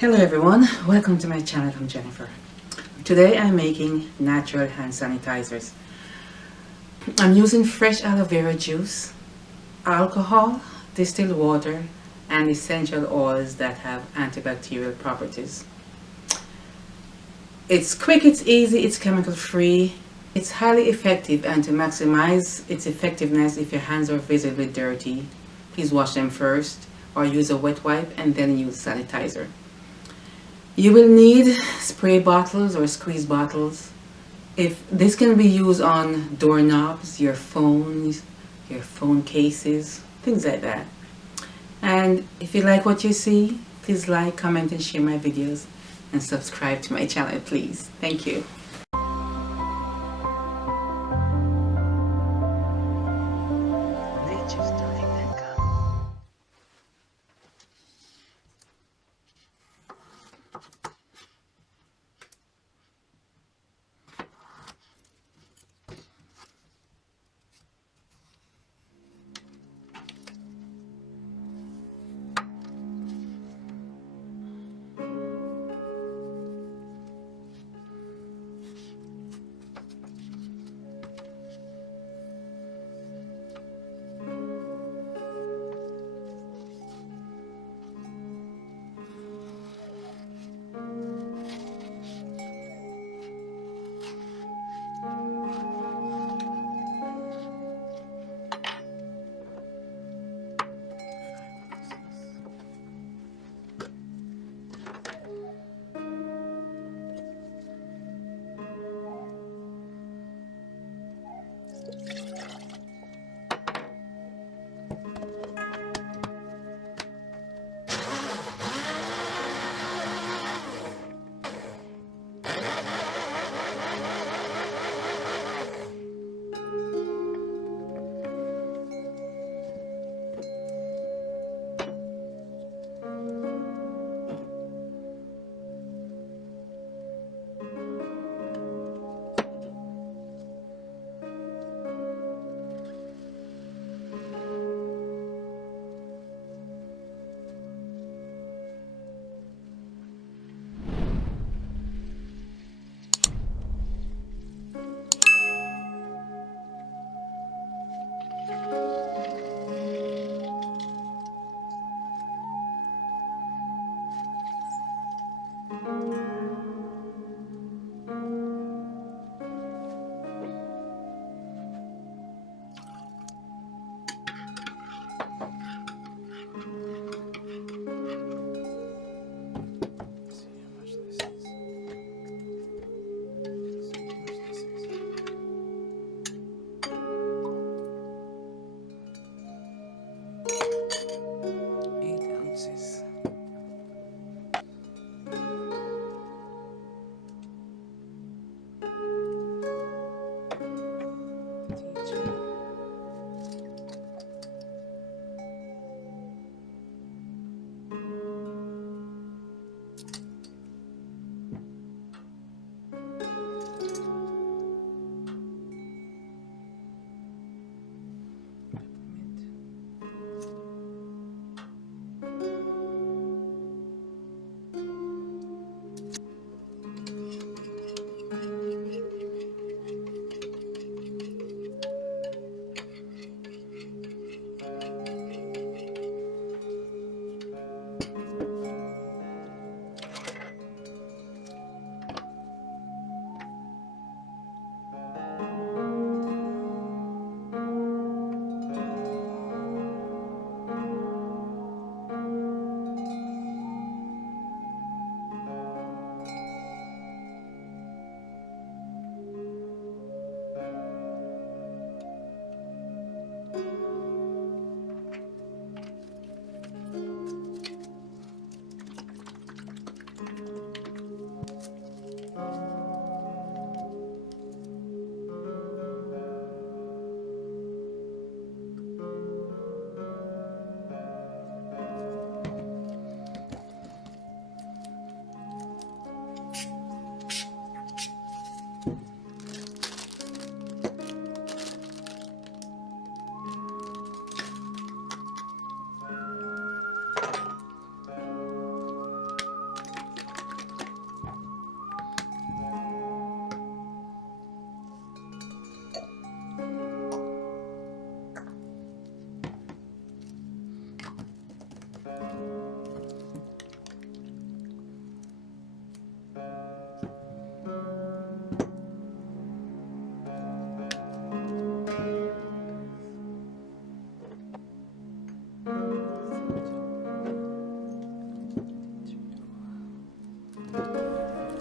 Hello everyone, welcome to my channel. I'm Jennifer. Today I'm making natural hand sanitizers. I'm using fresh aloe vera juice, alcohol, distilled water, and essential oils that have antibacterial properties. It's quick, it's easy, it's chemical free. It's highly effective, and to maximize its effectiveness, if your hands are visibly dirty, please wash them first or use a wet wipe and then use sanitizer. You will need spray bottles or squeeze bottles. If this can be used on doorknobs, your phones, your phone cases, things like that. And if you like what you see, please like, comment, and share my videos, and subscribe to my channel, please. Thank you.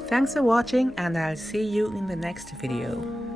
Thanks for watching, and I'll see you in the next video.